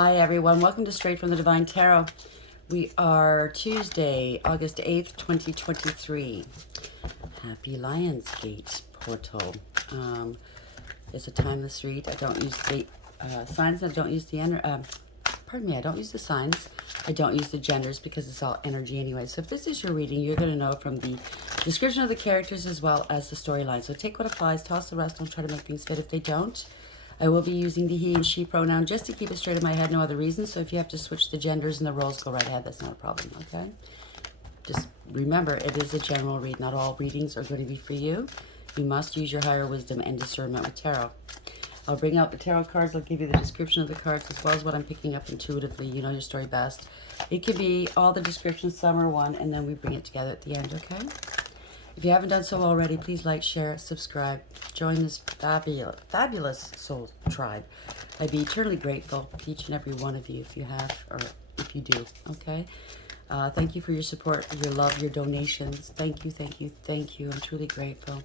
Hi everyone, welcome to Straight from the Divine Tarot. We are Tuesday, August 8th, 2023. Happy Lionsgate portal. It's a timeless read. I don't use the signs, I don't use the I don't use the signs. I don't use the genders because it's all energy anyway. So if this is your reading, you're going to know from the description of the characters as well as the storyline. So take what applies, toss the rest, don't try to make things fit if they don't. I will be using the he and she pronoun just to keep it straight in my head, no other reason. So if you have to switch the genders and the roles, go right ahead. That's not a problem, okay? Just remember, it is a general read. Not all readings are going to be for you. You must use your higher wisdom and discernment with tarot. I'll bring out the tarot cards. I'll give you the description of the cards as well as what I'm picking up intuitively. You know your story best. It could be all the descriptions, some are one, and then we bring it together at the end, okay? If you haven't done so already, please like, share, subscribe. Join this fabulous soul tribe. I'd be eternally grateful to each and every one of you if you have, or if you do, okay? Thank you for your support, your love, your donations. Thank you, thank you, thank you. I'm truly grateful.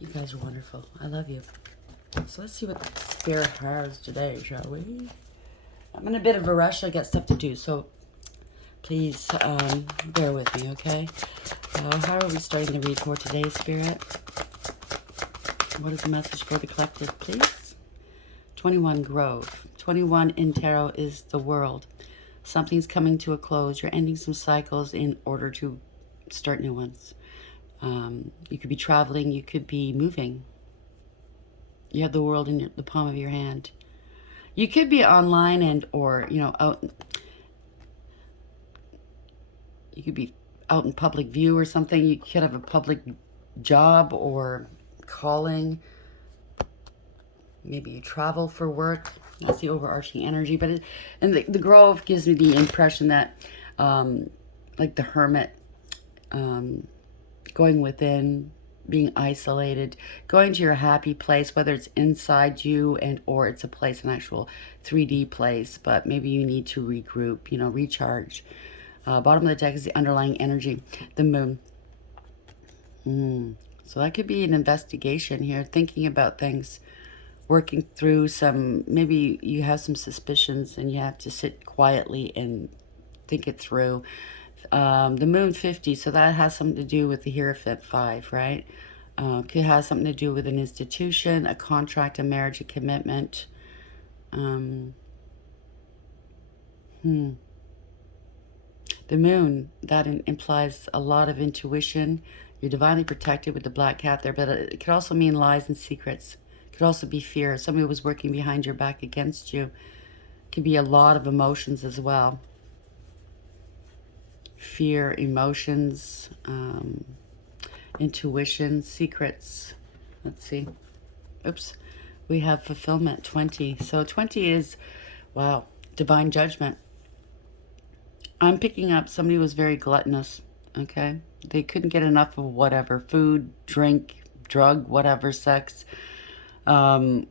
You guys are wonderful. I love you. So let's see what Spirit has today, shall we? I'm in a bit of a rush. I got stuff to do, so please bear with me, okay? How are we starting the read for today, Spirit? What is the message for the collective, please? 21, Grove. 21 in tarot is the world. Something's coming to a close. You're ending some cycles in order to start new ones. You could be traveling. You could be moving. You have the world in the palm of your hand. You could be online and or, you know, out. You could be out in public view or something. You could have a public job or calling. Maybe you travel for work. That's the overarching energy. But the Grove gives me the impression that, like the hermit, going within, being isolated, going to your happy place, whether it's inside you and or it's a place, an actual 3D place. But maybe you need to regroup, you know, recharge. Bottom of the deck is the underlying energy, the moon. So that could be an investigation here, thinking about things, working through some, maybe you have some suspicions and you have to sit quietly and think it through. The moon 50, so that has something to do with the Hierophant 5, right? Could have something to do with an institution, a contract, a marriage, a commitment. The moon, that implies a lot of intuition. You're divinely protected with the black cat there, but it could also mean lies and secrets. It could also be fear. Somebody was working behind your back against you. It could be a lot of emotions as well. Fear, emotions, intuition, secrets. Let's see. Oops. We have fulfillment, 20. So 20 is, wow, divine judgment. I'm picking up somebody who was very gluttonous, okay? They couldn't get enough of whatever, food, drink, drug, whatever, sex. I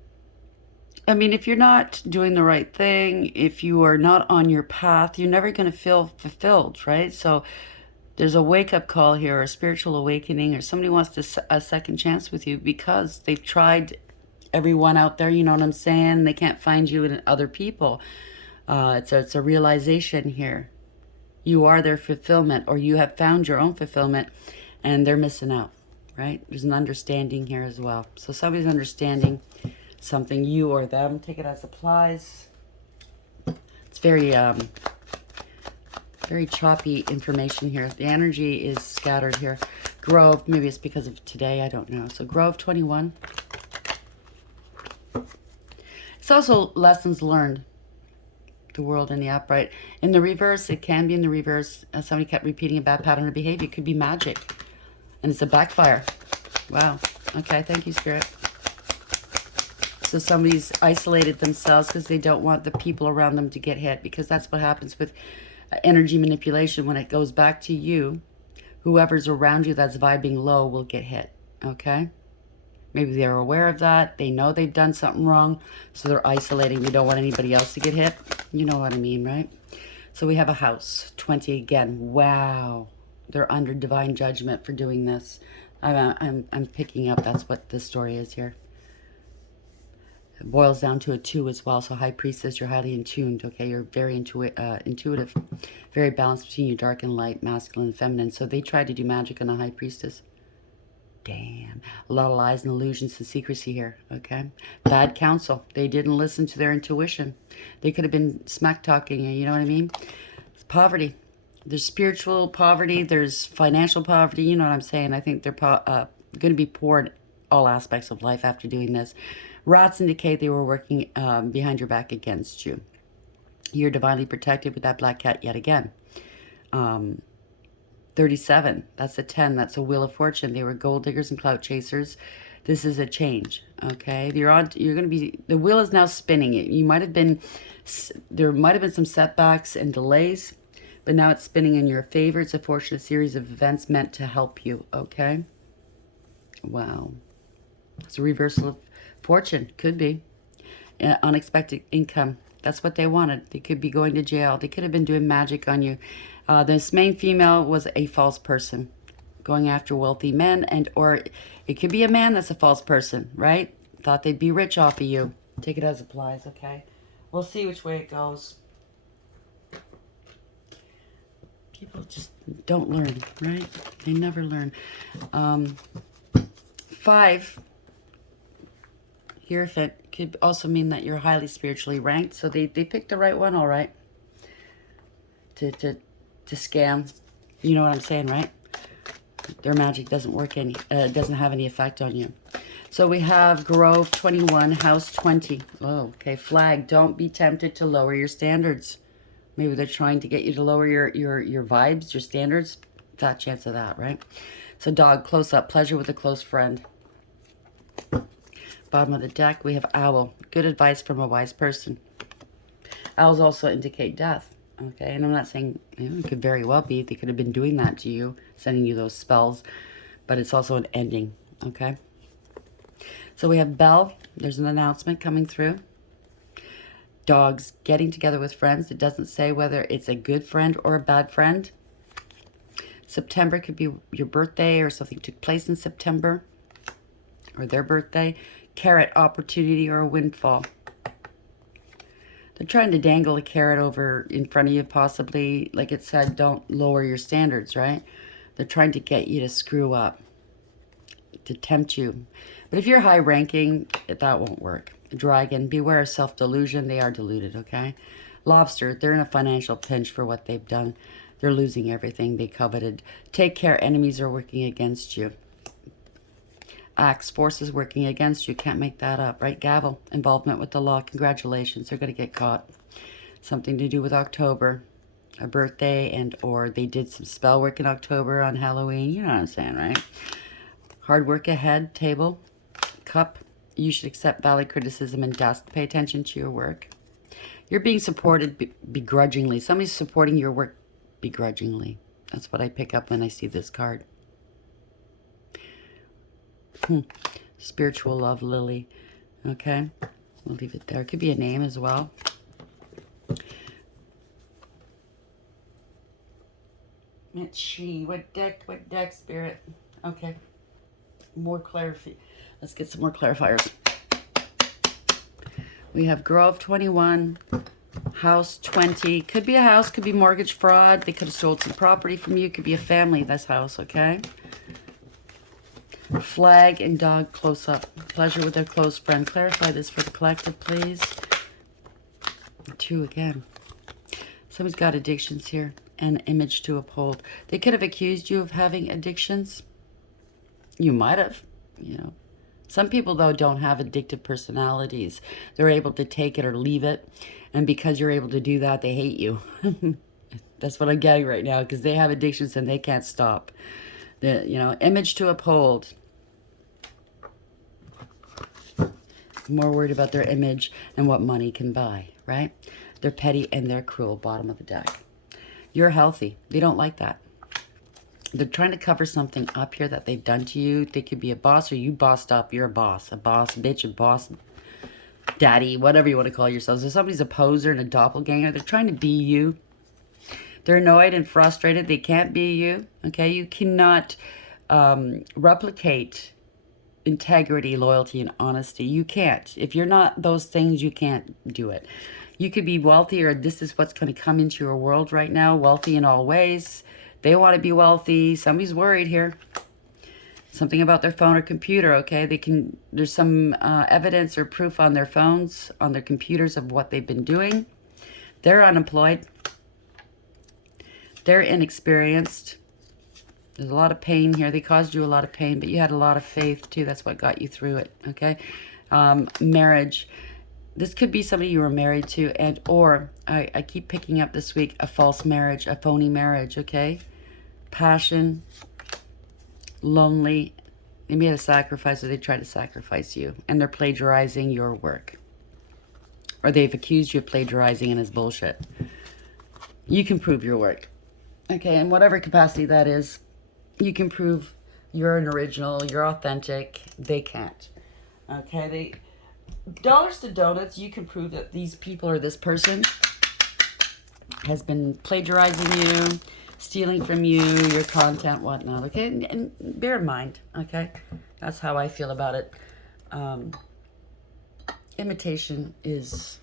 mean, if you're not doing the right thing, if you are not on your path, you're never going to feel fulfilled, right? So there's a wake-up call here, a spiritual awakening, or somebody wants a second chance with you because they've tried everyone out there, you know what I'm saying? They can't find you in other people. It's a realization here. You are their fulfillment, or you have found your own fulfillment, and they're missing out, right? There's an understanding here as well. So somebody's understanding something, you or them. Take it as applies. It's very choppy information here. The energy is scattered here. Grove, maybe it's because of today, I don't know. So Grove 21. It's also lessons learned. The world in the upright. In the reverse, it can be in the reverse. Somebody kept repeating a bad pattern of behavior. It could be magic. And it's a backfire. Wow. Okay, thank you, Spirit. So somebody's isolated themselves because they don't want the people around them to get hit, because that's what happens with energy manipulation. When it goes back to you, whoever's around you that's vibing low will get hit, okay? Maybe they're aware of that. They know they've done something wrong, so they're isolating. They don't want anybody else to get hit. You know what I mean, right? So we have a house, 20 again. Wow. They're under divine judgment for doing this. I'm picking up that's what the story is here. It boils down to a 2 as well. So High Priestess, you're highly in tuned, okay? You're very intuitive, very balanced between your dark and light, masculine and feminine. So they tried to do magic on the High Priestess. Damn. A lot of lies and illusions and secrecy here, okay? Bad counsel. They didn't listen to their intuition. They could have been smack talking you know what I mean? It's poverty. There's spiritual poverty. There's financial poverty. You know what I'm saying? I think they're going to be poor in all aspects of life after doing this. Rats indicate they were working behind your back against you. You're divinely protected with that black cat yet again. 37, that's a 10, that's a Wheel of Fortune. They were gold diggers and clout chasers. This is a change, okay? You're going to be, the wheel is now spinning. You might have been, there might have been some setbacks and delays, but now it's spinning in your favor. It's a fortunate series of events meant to help you, okay? Wow. It's a reversal of fortune, could be. Unexpected income. That's what they wanted. They could be going to jail. They could have been doing magic on you. This main female was a false person going after wealthy men, and or it could be a man that's a false person, right? Thought they'd be rich off of you. Take it as applies, okay? We'll see which way it goes. People just don't learn, right? They never learn. 5, Hierophant, could also mean that you're highly spiritually ranked. So they picked the right one, all right, to scam. You know what I'm saying, right? Their magic doesn't work doesn't have any effect on you. So we have Grove 21, House 20. Oh, okay. Flag, don't be tempted to lower your standards. Maybe they're trying to get you to lower your vibes, your standards. Fat chance of that, right? So Dog, close up, pleasure with a close friend. Bottom of the deck, we have Owl. Good advice from a wise person. Owls also indicate death. Okay, and I'm not saying, it could very well be. They could have been doing that to you, sending you those spells. But it's also an ending, okay? So we have Bell. There's an announcement coming through. Dogs, getting together with friends. It doesn't say whether it's a good friend or a bad friend. September could be your birthday or something took place in September. Or their birthday. Carrot, opportunity or a windfall. They're trying to dangle a carrot over in front of you, possibly. Like it said, don't lower your standards, right? They're trying to get you to screw up, to tempt you. But if you're high ranking, that won't work. Dragon, beware of self-delusion. They are deluded, okay? Lobster, they're in a financial pinch for what they've done. They're losing everything they coveted. Take care, enemies are working against you. Axe, forces working against you. Can't make that up, right? Gavel, involvement with the law. Congratulations, they're going to get caught. Something to do with October, a birthday, and or they did some spell work in October on Halloween. You know what I'm saying, right? Hard work ahead, Table. Cup, you should accept valid criticism and dust. Pay attention to your work. You're being supported begrudgingly. Somebody's supporting your work begrudgingly. That's what I pick up when I see this card. Spiritual love, Lily. Okay, we'll leave it there. It could be a name as well. It's she. What deck, Spirit? Okay. More clarify. Let's get some more clarifiers. We have Grove 21, House 20. Could be a house, could be mortgage fraud. They could have sold some property from you. Could be a family, this house, okay? Flag and Dog, close up. Pleasure with a close friend. Clarify this for the collective, please. 2 again. Someone's got addictions here. An image to uphold. They could have accused you of having addictions. You might have, you know. Some people, though, don't have addictive personalities. They're able to take it or leave it. And because you're able to do that, they hate you. That's what I'm getting right now, because they have addictions and they can't stop. Image to uphold. More worried about their image and what money can buy, right? They're petty and they're cruel, bottom of the deck. You're healthy. They don't like that. They're trying to cover something up here that they've done to you. They could be a boss or you bossed up. You're a boss bitch, a boss daddy, whatever you want to call yourselves. If somebody's a poser and a doppelganger, they're trying to be you. They're annoyed and frustrated. They can't be you. Okay, you cannot replicate integrity, loyalty, and honesty. You can't. If you're not those things, you can't do it. You could be wealthy, or this is what's going to come into your world right now, wealthy in all ways. They want to be wealthy. Somebody's worried here. Something about their phone or computer, okay? There's some evidence or proof on their phones, on their computers of what they've been doing. They're unemployed. They're inexperienced. There's a lot of pain here. They caused you a lot of pain, but you had a lot of faith too. That's what got you through it, okay? Marriage. This could be somebody you were married to, and or I keep picking up this week a false marriage, a phony marriage, okay? Passion, lonely. They made a sacrifice, or they tried to sacrifice you, and they're plagiarizing your work. Or they've accused you of plagiarizing, and it's bullshit. You can prove your work, okay? In whatever capacity that is, you can prove you're an original, you're authentic. They can't, okay? Dollars to donuts, you can prove that these people or this person has been plagiarizing you, stealing from you, your content, whatnot, okay? And bear in mind, okay? That's how I feel about it. Imitation is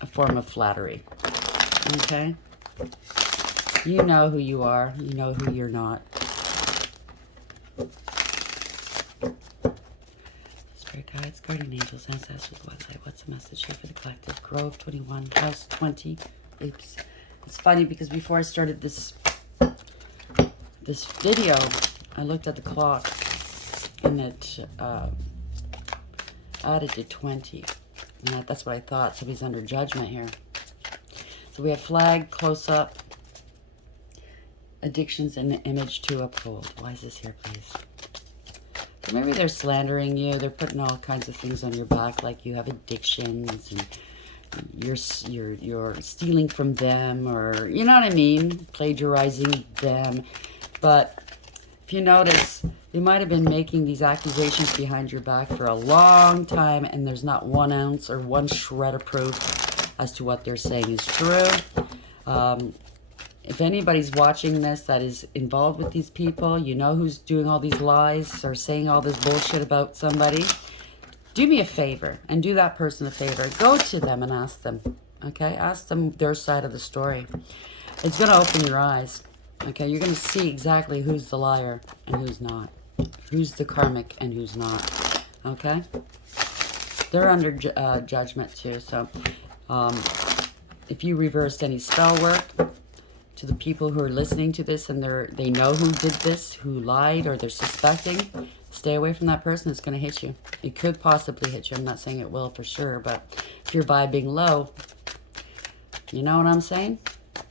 a form of flattery, okay? You know who you are. You know who you're not. Spirit guides, guardian angels, ancestors, what's the message here for the collective? Grove 21, house 20. Oops. It's funny because before I started this video, I looked at the clock and it added to 20. And that's what I thought. Somebody's under judgment here. So we have flag, close up, addictions, and the image to uphold. Why is this here, please? So maybe they're slandering you. They're putting all kinds of things on your back, like you have addictions and you're stealing from them, or you know what I mean, plagiarizing them. But if you notice, they might have been making these accusations behind your back for a long time, and there's not 1 ounce or 1 shred of proof as to what they're saying is true. If anybody's watching this that is involved with these people, you know who's doing all these lies or saying all this bullshit about somebody. Do me a favor and do that person a favor. Go to them and ask them, okay? Ask them their side of the story. It's going to open your eyes, okay? You're going to see exactly who's the liar and who's not. Who's the karmic and who's not, okay? They're under judgment too, so if you reversed any spell work, to the people who are listening to this and they know who did this, who lied, or they're suspecting, stay away from that person. It's going to hit you. It could possibly hit you. I'm not saying it will for sure, but if you're vibing low, you know what I'm saying?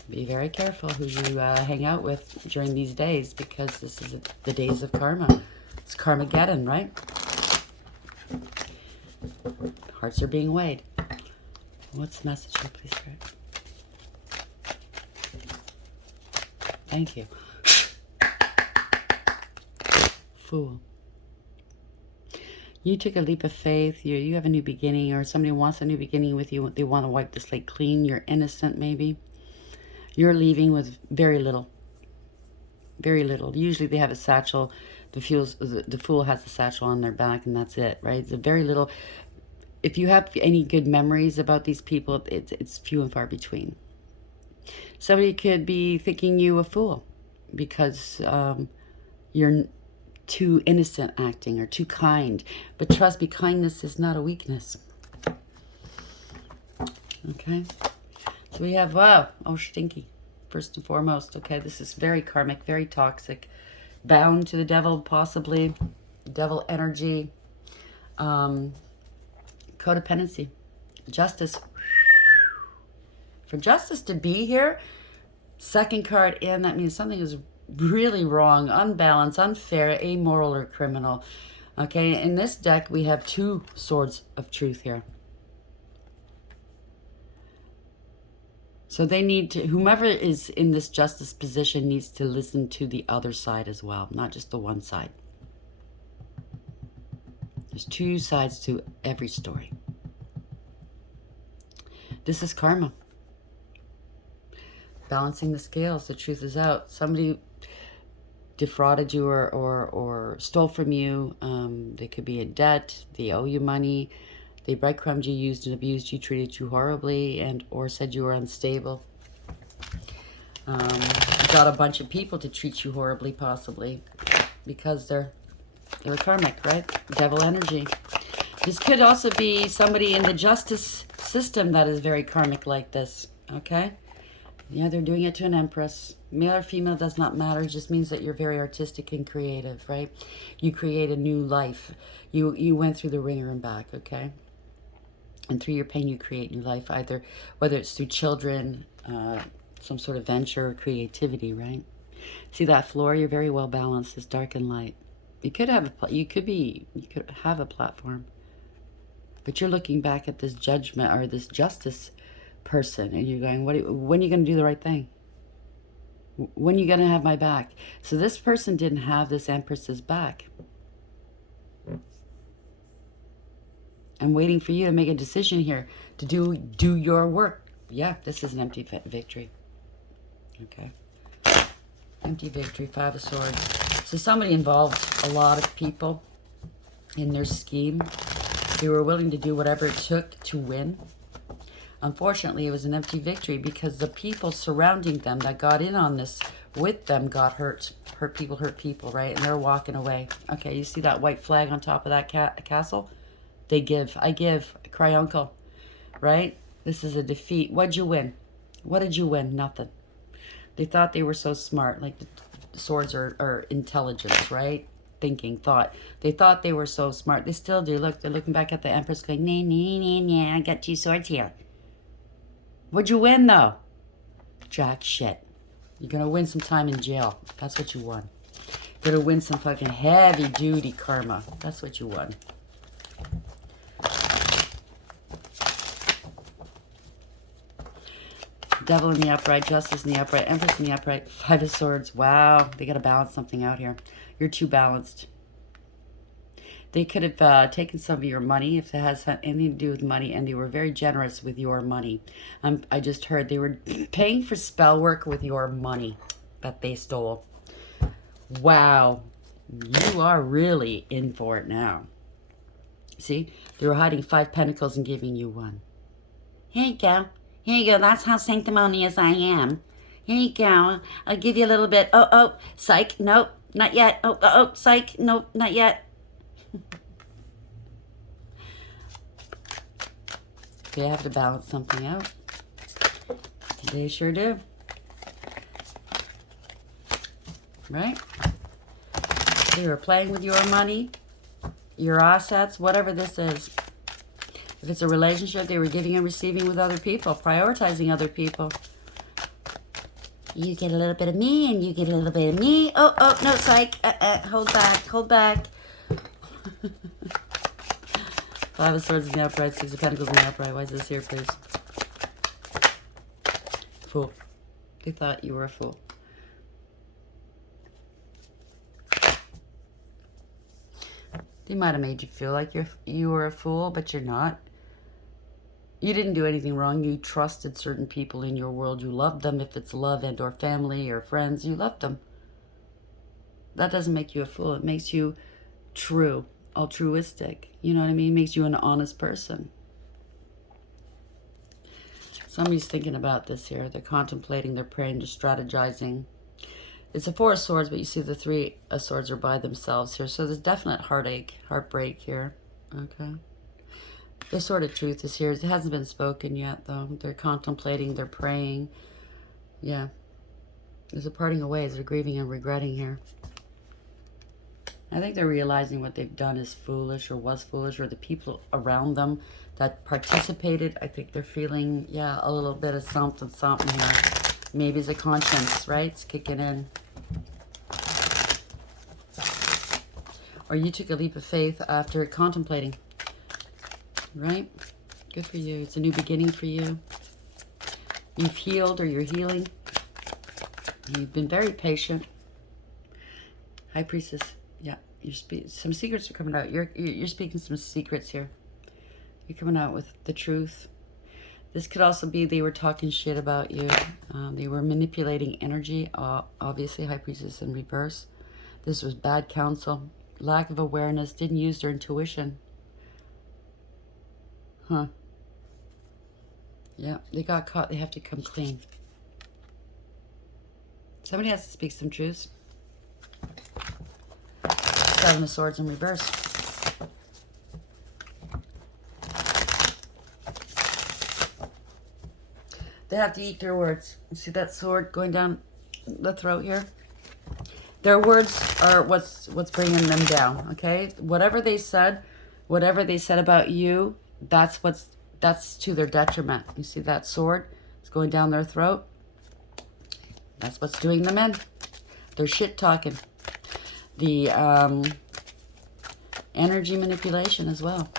Be very careful who you hang out with during these days, because this is the days of karma. It's Karmageddon, right? Hearts are being weighed. What's the message here, please, Spirit? Thank you. Fool. You took a leap of faith. You have a new beginning, or somebody wants a new beginning with you. They want to wipe the slate clean. You're innocent, maybe. You're leaving with very little. Very little. Usually they have a satchel. The fool has a satchel on their back, and that's it, right? It's a very little. If you have any good memories about these people, it's few and far between. Somebody could be thinking you a fool because you're too innocent acting or too kind. But trust me, kindness is not a weakness. Okay? So we have, wow, oh, stinky, first and foremost. Okay, this is very karmic, very toxic. Bound to the devil, possibly. Devil energy. Codependency. Justice. For justice to be here, second card in, that means something is really wrong, unbalanced, unfair, amoral, or criminal. Okay, in this deck, we have 2 swords of truth here. So they need to, whomever is in this justice position needs to listen to the other side as well, not just the one side. There's 2 sides to every story. This is karma. Balancing the scales, the truth is out. Somebody defrauded you or stole from you. They could be in debt. They owe you money. They breadcrumbed you, used and abused you, treated you horribly, and or said you were unstable. You got a bunch of people to treat you horribly, possibly, because they're karmic, right? Devil energy. This could also be somebody in the justice system that is very karmic like this, okay? Yeah, they're doing it to an empress. Male or female does not matter. It just means that you're very artistic and creative, right? You create a new life. You went through the ringer and back, okay? And through your pain, you create new life, either whether it's through children, some sort of venture or creativity, right? See that floor? You're very well balanced. It's dark and light. You could have you could have a platform, but you're looking back at this judgment or this justice person, and you're going, when are you going to do the right thing? When are you going to have my back? So this person didn't have this empress's back. I'm waiting for you to make a decision here to do your work. Yeah, this is an empty victory. Okay. Empty victory, Five of Swords. So somebody involved a lot of people in their scheme. They were willing to do whatever it took to win. Unfortunately, it was an empty victory because the people surrounding them that got in on this with them got hurt. Hurt people, right? And they're walking away. Okay, you see that white flag on top of that castle? They give. I give. Cry uncle. Right? This is a defeat. What'd you win? What did you win? Nothing. They thought they were so smart. Like the swords are intelligence, right? Thinking, thought. They thought they were so smart. They still do. Look, they're looking back at the Empress going, nah, nah, nah, nah, I got 2 swords here. What'd you win, though? Jack shit. You're going to win some time in jail. That's what you won. You're going to win some fucking heavy-duty karma. That's what you won. Devil in the upright, Justice in the upright, Empress in the upright, Five of Swords. Wow, they got to balance something out here. You're too balanced. They could have taken some of your money if it has anything to do with money, and they were very generous with your money. I just heard they were paying for spell work with your money that they stole. Wow, you are really in for it now. See, they were hiding 5 pentacles and giving you 1. Here you go. Here you go. That's how sanctimonious I am. Here you go. I'll give you a little bit. Oh, psych. Nope, not yet. Oh, psych. Nope, not yet. They have to balance something out. They sure do. Right? They were playing with your money, your assets, whatever this is. If it's a relationship, they were giving and receiving with other people, prioritizing other people. You get a little bit of me, and you get a little bit of me. Oh, no, psych. Hold back. Five of Swords in the upright, 6 of Pentacles in the upright. Why is this here, please? Fool. They thought you were a fool. They might have made you feel like you were a fool, but you're not. You didn't do anything wrong. You trusted certain people in your world. You loved them. If it's love and or family or friends, you loved them. That doesn't make you a fool. It makes you true, altruistic. You know what I mean? It makes you an honest person. Somebody's thinking about this here. They're contemplating, they're praying, they're strategizing. It's a 4 of Swords, but you see the 3 of Swords are by themselves here. So there's definite heartache, heartbreak here. Okay. The Sword of Truth is here. It hasn't been spoken yet, though. They're contemplating, they're praying. Yeah. There's a parting of ways. They're grieving and regretting here. I think they're realizing what they've done is foolish or was foolish, or the people around them that participated, I think they're feeling, yeah, a little bit of something here. Maybe it's a conscience, right? It's kicking in. Or you took a leap of faith after contemplating, right? Good for you. It's a new beginning for you. You've healed or you're healing. You've been very patient. High Priestess. Yeah, some secrets are coming out. You're speaking some secrets here. You're coming out with the truth. This could also be they were talking shit about you. They were manipulating energy. Obviously, High Priestess in reverse. This was bad counsel, lack of awareness, didn't use their intuition. Huh. Yeah, they got caught. They have to come clean. Somebody has to speak some truths. Seven of Swords in reverse. They have to eat their words. You see that sword going down the throat here? Their words are what's bringing them down, okay? Whatever they said about you, that's to their detriment. You see that sword? It's going down their throat. That's what's doing them in. They're shit talking. The energy manipulation as well.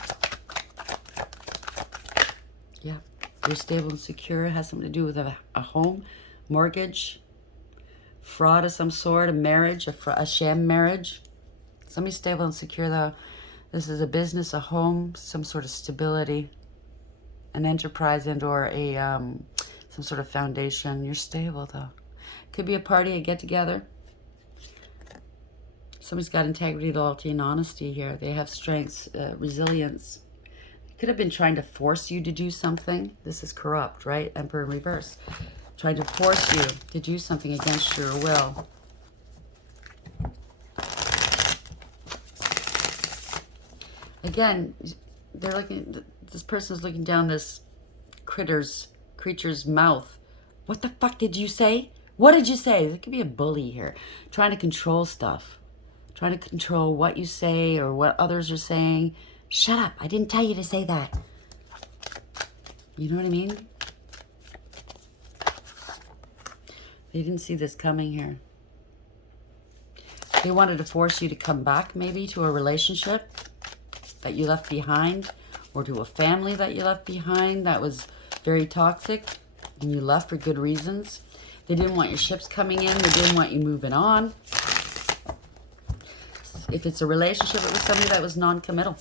Yeah. You're stable and secure. It has something to do with a home, mortgage, fraud of some sort, a marriage, a sham marriage. Somebody's stable and secure though. This is a business, a home, some sort of stability, an enterprise and or a some sort of foundation. You're stable though. Could be a party, a get together. Somebody's got integrity, loyalty, and honesty here. They have strengths, resilience. Could have been trying to force you to do something. This is corrupt, right? Emperor in reverse. Trying to force you to do something against your will. Again, they're looking. This person's looking down this creature's mouth. What the fuck did you say? What did you say? There could be a bully here, trying to control stuff, trying to control what you say or what others are saying. Shut up! I didn't tell you to say that. You know what I mean? They didn't see this coming here. They wanted to force you to come back maybe to a relationship that you left behind, or to a family that you left behind that was very toxic and you left for good reasons. They didn't want your ships coming in. They didn't want you moving on. If it's a relationship, it was somebody that was non-committal.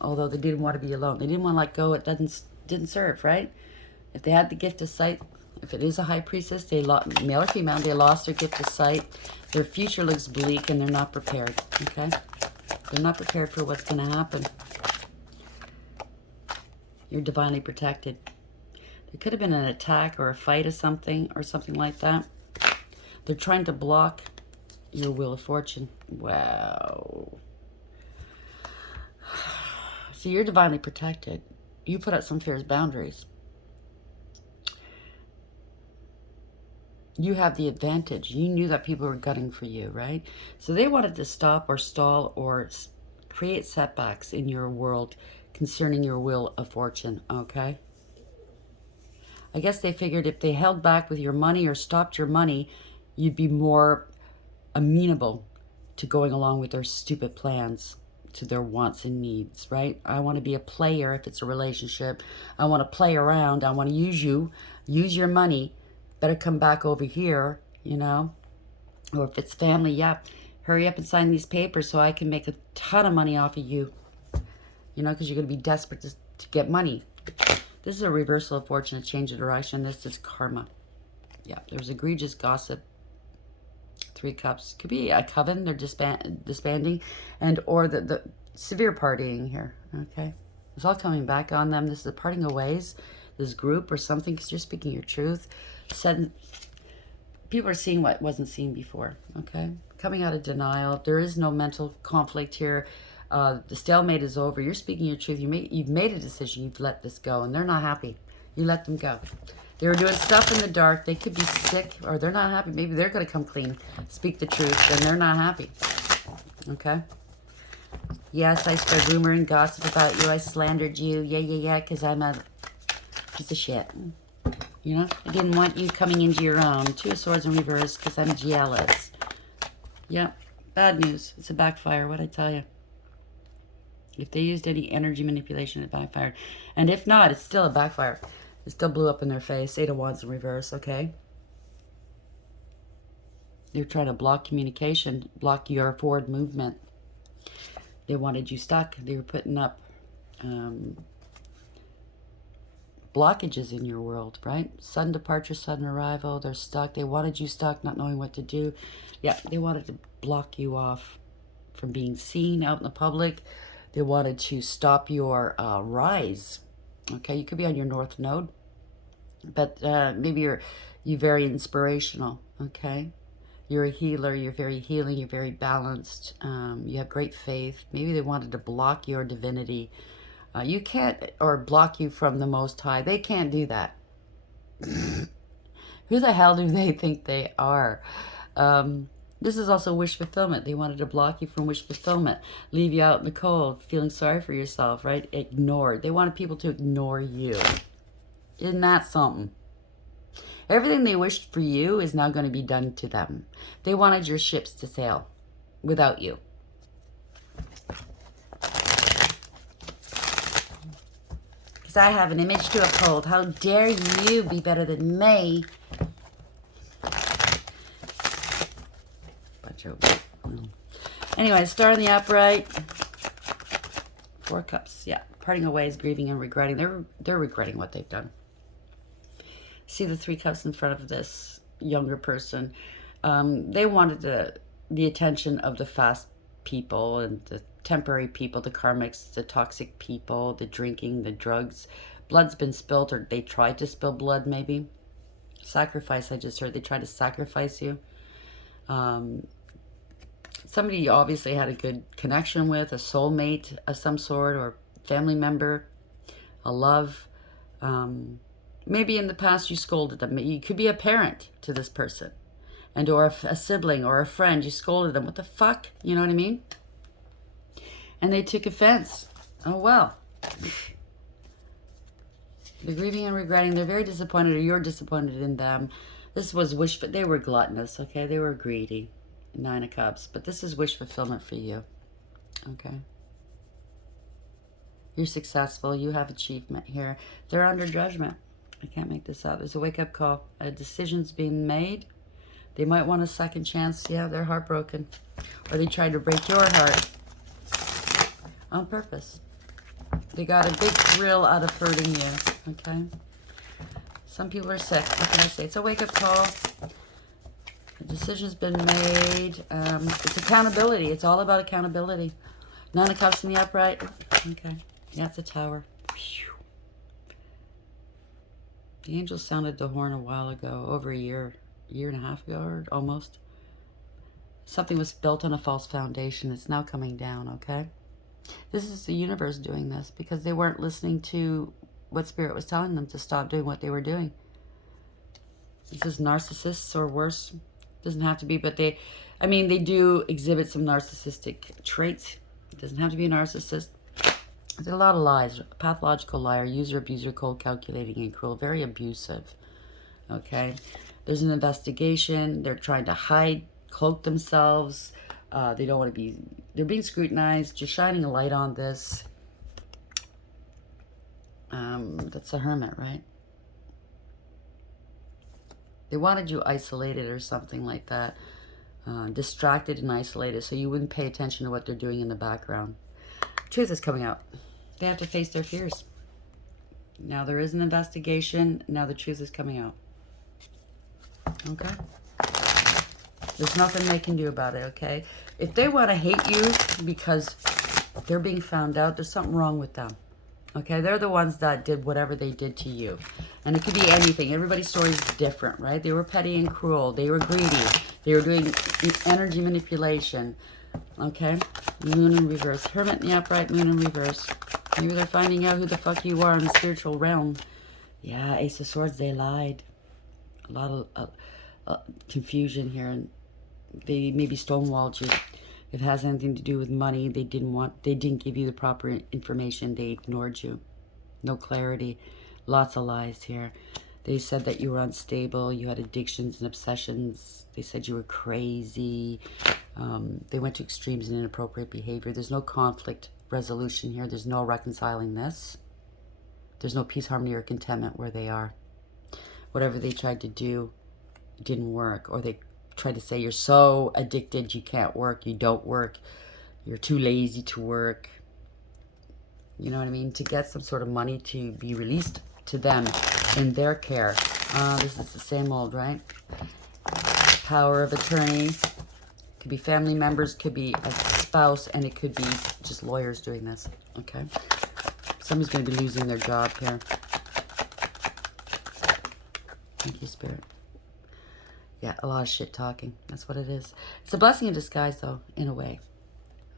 Although they didn't want to be alone. They didn't want to let go. It didn't serve, right? If they had the gift of sight, if it is a high priestess, they male or female, they lost their gift of sight. Their future looks bleak and they're not prepared, okay? They're not prepared for what's going to happen. You're divinely protected. There could have been an attack or a fight or something like that. They're trying to block your wheel of fortune. Wow. So you're divinely protected. You put up some fierce boundaries. You have the advantage. You knew that people were gunning for you, right? So they wanted to stop or stall or create setbacks in your world concerning your wheel of fortune, okay? I guess they figured if they held back with your money or stopped your money, you'd be more amenable to going along with their stupid plans, to their wants and needs, right? I want to be a player if it's a relationship. I want to play around. I want to use you, use your money. Better come back over here, you know? Or if it's family, yeah, hurry up and sign these papers so I can make a ton of money off of you. You know, because you're going to be desperate to get money. This is a reversal of fortune, a change of direction. This is karma. Yeah, there's egregious gossip. 3 cups. Could be a coven they're disbanding, and or the severe partying here, okay? It's all coming back on them. This is a parting of ways, this group or something, because you're speaking your truth. People are seeing what wasn't seen before, okay? Coming out of denial. There is no mental conflict here. The stalemate is over. You're speaking your truth. You've made a decision. You've let this go, and they're not happy. You let them go. They were doing stuff in the dark. They could be sick, or they're not happy. Maybe they're going to come clean, speak the truth, and they're not happy. Okay? Yes, I spread rumor and gossip about you. I slandered you. Yeah, because I'm a piece of shit. You know? I didn't want you coming into your own. 2 of Swords in reverse because I'm jealous. Yep. Bad news. It's a backfire, what'd I tell you? If they used any energy manipulation, it backfired. And if not, it's still a backfire. It still blew up in their face. 8 of Wands in reverse, okay? They're trying to block communication, block your forward movement. They wanted you stuck. They were putting up blockages in your world, right? Sudden departure, sudden arrival. They're stuck. They wanted you stuck, not knowing what to do. Yeah, they wanted to block you off from being seen out in the public. They wanted to stop your rise. Okay, you could be on your north node, but maybe you're very inspirational. Okay, you're a healer. You're very healing. You're very balanced. You have great faith. Maybe they wanted to block your divinity. You can't, or block you from the Most High. They can't do that. Who the hell do they think they are? This is also wish fulfillment. They wanted to block you from wish fulfillment, leave you out in the cold, feeling sorry for yourself, right? Ignored. They wanted people to ignore you. Isn't that something? Everything they wished for you is now going to be done to them. They wanted your ships to sail without you. Because I have an image to uphold. How dare you be better than me? Anyway, Star in the upright. 4 cups. Yeah, parting away is grieving and regretting. They're regretting what they've done. See the 3 cups in front of this younger person. They wanted the attention of the fast people and the temporary people, the karmics, the toxic people, the drinking, the drugs. Blood's been spilled, or they tried to spill blood maybe. Sacrifice, I just heard. They tried to sacrifice you. Somebody you obviously had a good connection with, a soulmate of some sort, or family member, a love. Maybe in the past you scolded them. You could be a parent to this person, and or a sibling or a friend. You scolded them. What the fuck? You know what I mean? And they took offense. Oh, well. They're grieving and regretting. They're very disappointed, or you're disappointed in them. This was wish, but they were gluttonous, okay? They were greedy. 9 of Cups. But this is wish fulfillment for you, okay? You're successful. You have achievement here. They're under judgment. I can't make this up. There's a wake-up call. A decision's being made. They might want a second chance. Yeah, they're heartbroken. Or they tried to break your heart on purpose. They got a big thrill out of hurting you, okay? Some people are sick. What can I say? It's a wake-up call. A decision's been made. It's accountability. It's all about accountability. 9 of Cups in the upright. Okay. Yeah, it's a Tower. Whew. The angels sounded the horn a while ago, over a year and a half ago, or almost. Something was built on a false foundation. It's now coming down, okay? This is the universe doing this because they weren't listening to what Spirit was telling them to stop doing what they were doing. This is narcissists or worse. Doesn't have to be, but they do exhibit some narcissistic traits. It doesn't have to be a narcissist. There's a lot of lies. Pathological liar, user, abuser, cold, calculating, and cruel. Very abusive. Okay? There's an investigation. They're trying to hide, cloak themselves. They don't want to be... They're being scrutinized. Just shining a light on this. That's a Hermit, right? They wanted you isolated or something like that. Distracted and isolated so you wouldn't pay attention to what they're doing in the background. Truth is coming out. They have to face their fears. Now there is an investigation. Now the truth is coming out. Okay? There's nothing they can do about it, okay? If they want to hate you because they're being found out, there's something wrong with them. Okay? They're the ones that did whatever they did to you. And it could be anything. Everybody's story is different, right? They were petty and cruel. They were greedy. They were doing energy manipulation. Okay? Moon in reverse. Hermit in the upright, Moon in reverse. Maybe they're finding out who the fuck you are in the spiritual realm. Yeah, Ace of Swords, they lied. A lot of confusion here. And they maybe stonewalled you. If it has anything to do with money, they didn't give you the proper information. They ignored you. No clarity. Lots of lies here. They said that you were unstable. You had addictions and obsessions. They said you were crazy. They went to extremes and inappropriate behavior. There's no conflict resolution here. There's no reconciling this. There's no peace, harmony, or contentment where they are. Whatever they tried to do didn't work. Or they tried to say you're so addicted you can't work. You don't work. You're too lazy to work. You know what I mean? To get some sort of money to be released to them in their care. This is the same old, right? Power of attorney. Could be family members, could be a spouse, and it could be just lawyers doing this, okay? Somebody's going to be losing their job here. Thank you, Spirit. Yeah, a lot of shit talking. That's what it is. It's a blessing in disguise, though, in a way.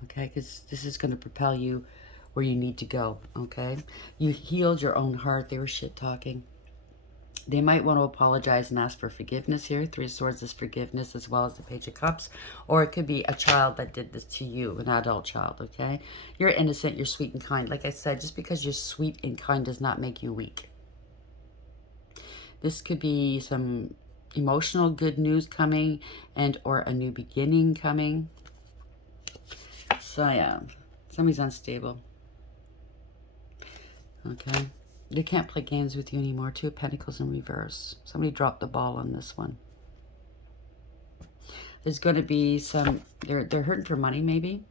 Okay, because this is going to propel you where you need to go, okay? You healed your own heart. They were shit talking. They might want to apologize and ask for forgiveness here. Three of Swords is forgiveness as well as the Page of Cups. Or it could be a child that did this to you, an adult child, okay? You're innocent, you're sweet and kind. Like I said, just because you're sweet and kind does not make you weak. This could be some emotional good news coming and or a new beginning coming. So yeah, somebody's unstable. Okay. They can't play games with you anymore. Two of Pentacles in reverse. Somebody dropped the ball on this one. There's going to be some... They're hurting for money, maybe.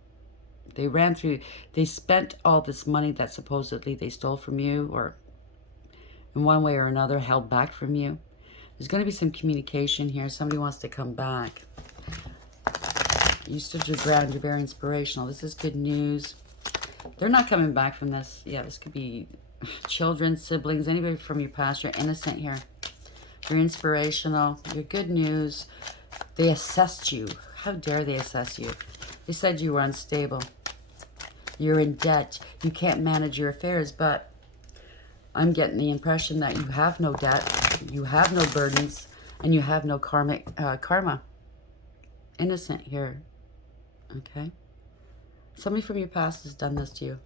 They spent all this money that supposedly they stole from you, or in one way or another held back from you. There's going to be some communication here. Somebody wants to come back. You stood your ground. You're very inspirational. This is good news. They're not coming back from this. Yeah, this could be children, siblings, anybody from your past. You're innocent here. You're inspirational. You're good news. They assessed you. How dare they assess you? They said you were unstable. You're in debt. You can't manage your affairs, but I'm getting the impression that you have no debt, you have no burdens, and you have no karma. Innocent here. Okay? Somebody from your past has done this to you.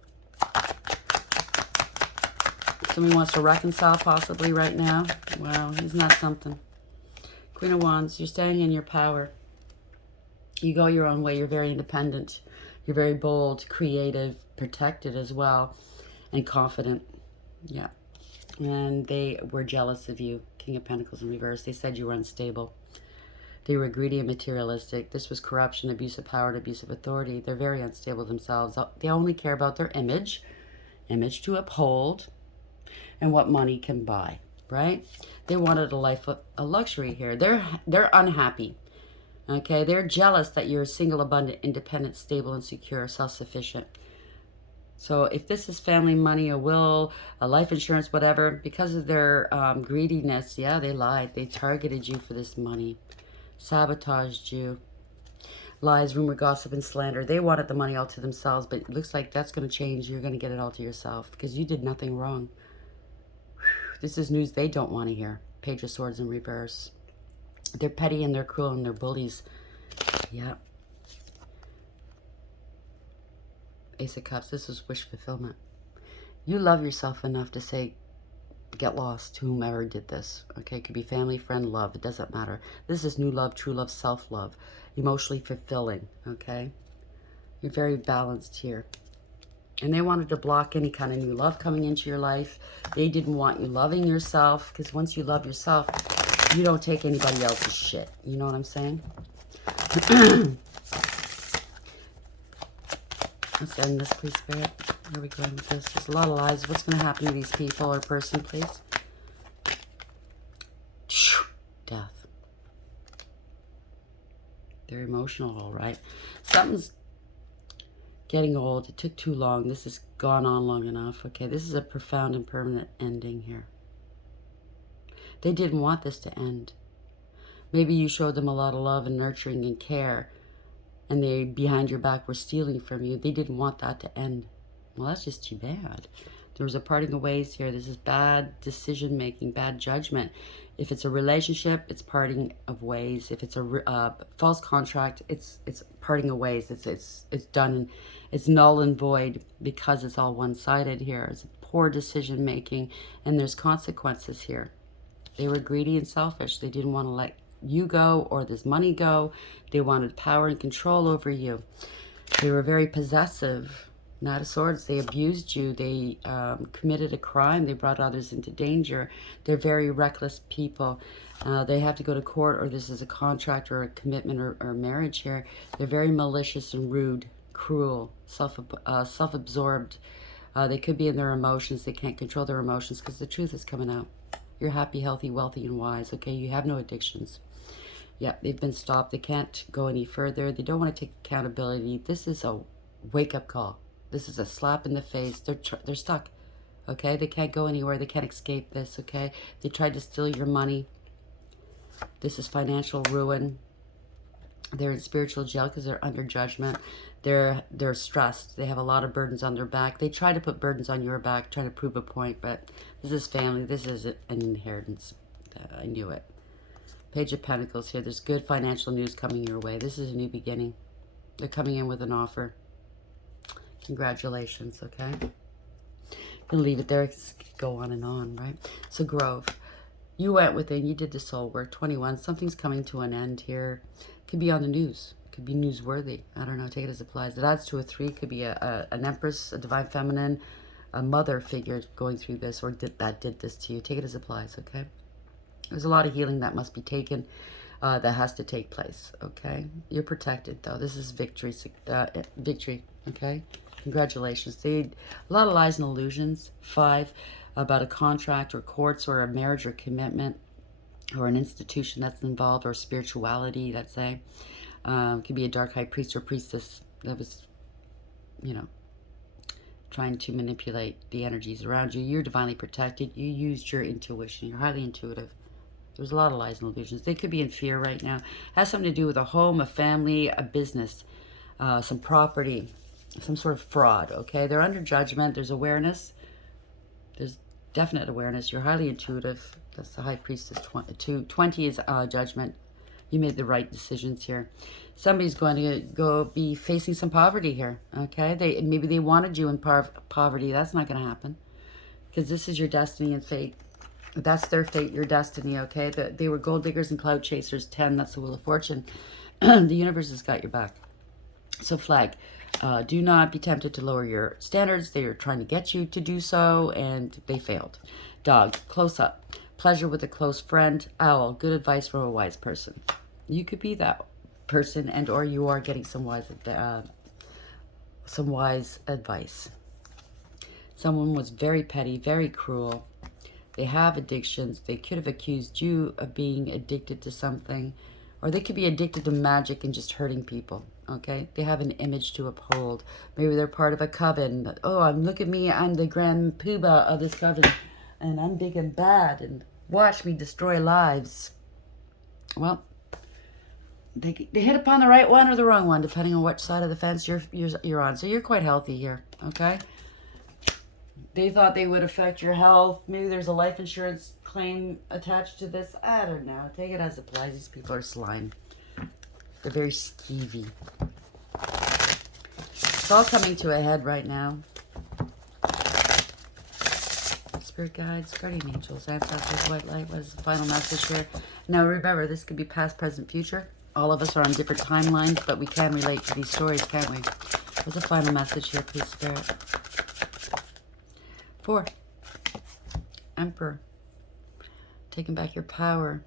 Somebody wants to reconcile possibly right now. Wow, isn't that something? Queen of Wands, you're standing in your power. You go your own way. You're very independent. You're very bold, creative, protected as well, and confident. Yeah. And they were jealous of you. King of Pentacles in reverse. They said you were unstable. They were greedy and materialistic. This was corruption, abuse of power, and abuse of authority. They're very unstable themselves. They only care about their image to uphold, and what money can buy, right? They wanted a life of a luxury here. They're unhappy. Okay, they're jealous that you're single, abundant, independent, stable, and secure, self-sufficient. So if this is family, money, a will, a life insurance, whatever, because of their greediness, yeah, they lied. They targeted you for this money, sabotaged you. Lies, rumor, gossip, and slander. They wanted the money all to themselves, but it looks like that's going to change. You're going to get it all to yourself because you did nothing wrong. This is news they don't want to hear. Page of Swords in reverse. They're petty and they're cruel and they're bullies. Yeah. Ace of Cups. This is wish fulfillment. You love yourself enough to say, get lost to whomever did this. Okay, it could be family, friend, love. It doesn't matter. This is new love, true love, self-love. Emotionally fulfilling. Okay? You're very balanced here. And they wanted to block any kind of new love coming into your life. They didn't want you loving yourself, because once you love yourself, you don't take anybody else's shit. You know what I'm saying? Let's end this, please, Spirit. Where are we going with this? There's a lot of lies. What's going to happen to these people or person, please? Death. They're emotional, all right. Something's getting old. It took too long. This has gone on long enough. Okay, this is a profound and permanent ending here. They didn't want this to end. Maybe you showed them a lot of love and nurturing and care, and they, behind your back, were stealing from you. They didn't want that to end. Well, that's just too bad. There was a parting of ways here. This is bad decision-making, bad judgment. If it's a relationship, it's parting of ways. If it's a false contract, it's parting of ways. It's done, and it's null and void because it's all one-sided here. It's poor decision-making, and there's consequences here. They were greedy and selfish. They didn't want to let you go or this money go. They wanted power and control over you. They were very possessive. Knight of Swords, they abused you. They committed a crime. They brought others into danger. They're very reckless people. They have to go to court, or this is a contract or a commitment or marriage here. They're very malicious and rude, cruel, self-absorbed, They could be in their emotions. They can't control their emotions because the truth is coming out. You're happy, healthy, wealthy, and wise, okay? You have no addictions. Yeah, they've been stopped. They can't go any further. They don't want to take accountability. This is a wake-up call. This is a slap in the face. They're stuck, okay? They can't go anywhere. They can't escape this, okay? They tried to steal your money. This is financial ruin. They're in spiritual jail because they're under judgment. They're stressed. They have a lot of burdens on their back. They try to put burdens on your back, trying to prove a point, but this is family. This is an inheritance. I knew it. Page of Pentacles here. There's good financial news coming your way. This is a new beginning. They're coming in with an offer. Congratulations, okay? Gonna leave it there. It's go on and on, right? So Grove, you went within. You did the soul work. 21. Something's coming to an end here. Could be on the news. Could be newsworthy. I don't know. Take it as it applies. It adds to a 3. Could be an empress, a divine feminine, a mother figure going through this, or did this to you. Take it as it applies, okay? There's a lot of healing that must be taken, that has to take place, okay? You're protected, though. This is victory, okay? Congratulations. A lot of lies and illusions. 5, about a contract or courts or a marriage or commitment or an institution that's involved, or spirituality, let's say. Could be a dark high priest or priestess that was, you know, trying to manipulate the energies around you. You're divinely protected. You used your intuition. You're highly intuitive. There's a lot of lies and illusions. They could be in fear right now. It has something to do with a home, a family, a business, some property, some sort of fraud, okay? They're under judgment. There's awareness. There's definite awareness. You're highly intuitive. That's the high priestess. 20 is judgment. You made the right decisions here. Somebody's going to be facing some poverty here, okay? Maybe they wanted you in poverty. That's not going to happen because this is your destiny and fate. That's their fate, your destiny, okay? They were gold diggers and cloud chasers. 10, that's the Wheel of Fortune. The universe has got your back. So Flag, do not be tempted to lower your standards. They are trying to get you to do so, and they failed. Dog, close up. Pleasure with a close friend. Owl, good advice from a wise person. You could be that person, and or you are getting some wise advice. Someone was very petty, very cruel. They have addictions. They could have accused you of being addicted to something, or they could be addicted to magic and just hurting people, okay? They have an image to uphold. Maybe they're part of a coven. Oh, look at me. I'm the grand poobah of this coven, and I'm big and bad, and watch me destroy lives. Well, they hit upon the right one or the wrong one, depending on which side of the fence you're on. So you're quite healthy here, okay? They thought they would affect your health. Maybe there's a life insurance claim attached to this. I don't know. Take it as it applies. These people are slime. They're very skeevy. It's all coming to a head right now. Spirit guides, guardian angels, ancestors, white light. What is the final message here? Now remember, this could be past, present, future. All of us are on different timelines, but we can relate to these stories, can't we? What's the final message here, please, Spirit? 4. Emperor. Taking back your power.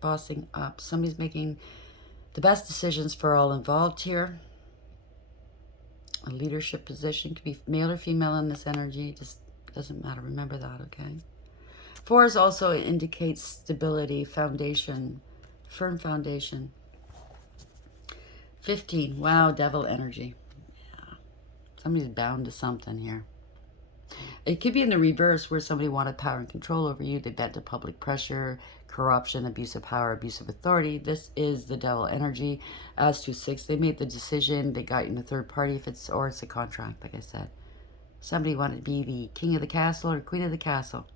Bossing up. Somebody's making the best decisions for all involved here. A leadership position. Could be male or female in this energy. Just doesn't matter. Remember that, okay? 4 is also indicates stability, foundation, firm foundation. 15. Wow, devil energy. Yeah. Somebody's bound to something here. It could be in the reverse where somebody wanted power and control over you. They bent to public pressure, corruption, abuse of power, abuse of authority. This is the devil energy. As to 6, they made the decision. They got in a third party or it's a contract, like I said. Somebody wanted to be the king of the castle or queen of the castle.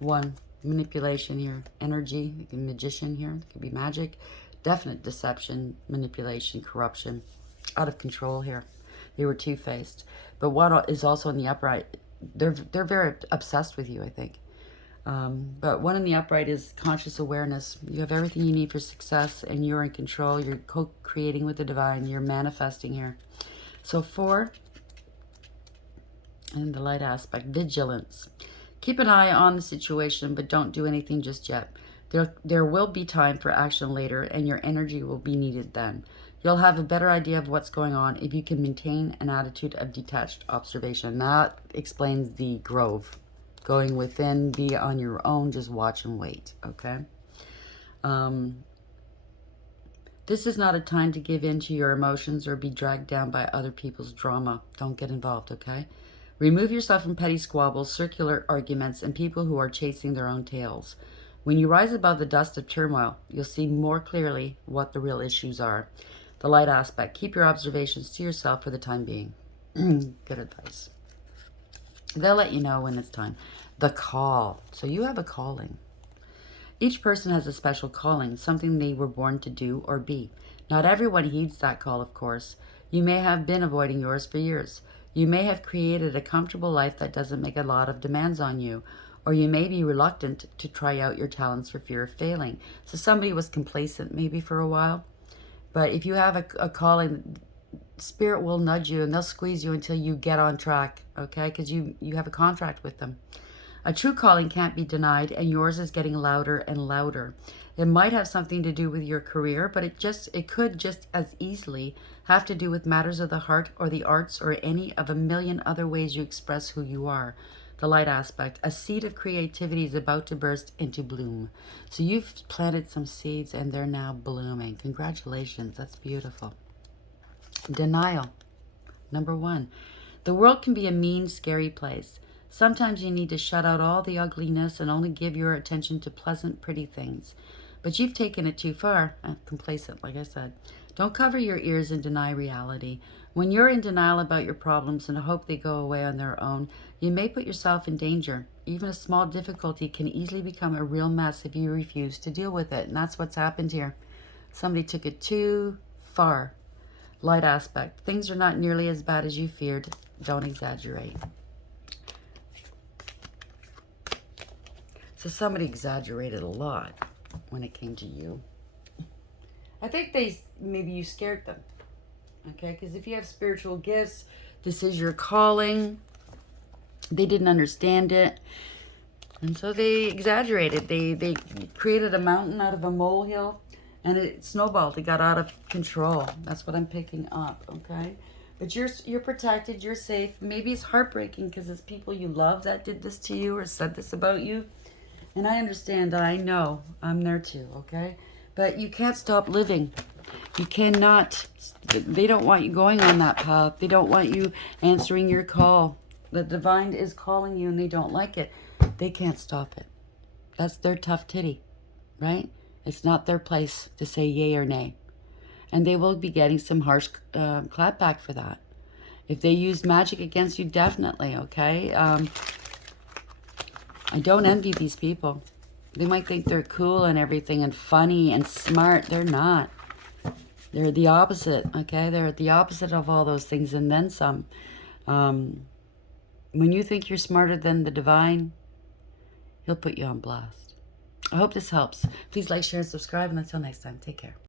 1, manipulation here. Energy, a magician here. It could be magic. Definite deception, manipulation, corruption. Out of control here. They were two-faced. But what is also in the upright, they're very obsessed with you, I think. But one in the upright is conscious awareness. You have everything you need for success, and you're in control. You're co-creating with the divine. You're manifesting here. So 4, and the light aspect, vigilance. Keep an eye on the situation, but don't do anything just yet. There will be time for action later, and your energy will be needed then. You'll have a better idea of what's going on if you can maintain an attitude of detached observation. That explains the Grove. Going within, be on your own, just watch and wait, okay? This is not a time to give in to your emotions or be dragged down by other people's drama. Don't get involved, okay? Remove yourself from petty squabbles, circular arguments, and people who are chasing their own tails. When you rise above the dust of turmoil, you'll see more clearly what the real issues are. The light aspect. Keep your observations to yourself for the time being. Good advice. They'll let you know when it's time. The call. So you have a calling. Each person has a special calling, something they were born to do or be. Not everyone heeds that call, of course. You may have been avoiding yours for years. You may have created a comfortable life that doesn't make a lot of demands on you. Or you may be reluctant to try out your talents for fear of failing. So somebody was complacent maybe for a while. But if you have a calling, Spirit will nudge you and they'll squeeze you until you get on track, okay? Because you have a contract with them. A true calling can't be denied, and yours is getting louder and louder. It might have something to do with your career, but it could just as easily have to do with matters of the heart or the arts or any of a million other ways you express who you are. The light aspect. A seed of creativity is about to burst into bloom. So you've planted some seeds and they're now blooming. Congratulations. That's beautiful. Denial. Number 1. The world can be a mean, scary place. Sometimes you need to shut out all the ugliness and only give your attention to pleasant, pretty things. But you've taken it too far. Complacent, like I said. Don't cover your ears and deny reality. When you're in denial about your problems and hope they go away on their own, you may put yourself in danger. Even a small difficulty can easily become a real mess if you refuse to deal with it. And that's what's happened here. Somebody took it too far. Light aspect. Things are not nearly as bad as you feared. Don't exaggerate. So somebody exaggerated a lot when it came to you. I think maybe you scared them. Okay, because if you have spiritual gifts, this is your calling. They didn't understand it. And so they exaggerated. They created a mountain out of a molehill and it snowballed. It got out of control. That's what I'm picking up, okay? But you're protected, you're safe. Maybe it's heartbreaking because it's people you love that did this to you or said this about you. And I understand, I know, I'm there too, okay? But you can't stop living. You cannot, they don't want you going on that path. They don't want you answering your call. The divine is calling you and they don't like it. They can't stop it. That's their tough titty, right? It's not their place to say yay or nay. And they will be getting some harsh clapback for that. If they use magic against you, definitely, okay? I don't envy these people. They might think they're cool and everything and funny and smart. They're not. They're the opposite, okay? They're the opposite of all those things and then some. When you think you're smarter than the divine, he'll put you on blast. I hope this helps. Please like, share, and subscribe. And until next time, take care.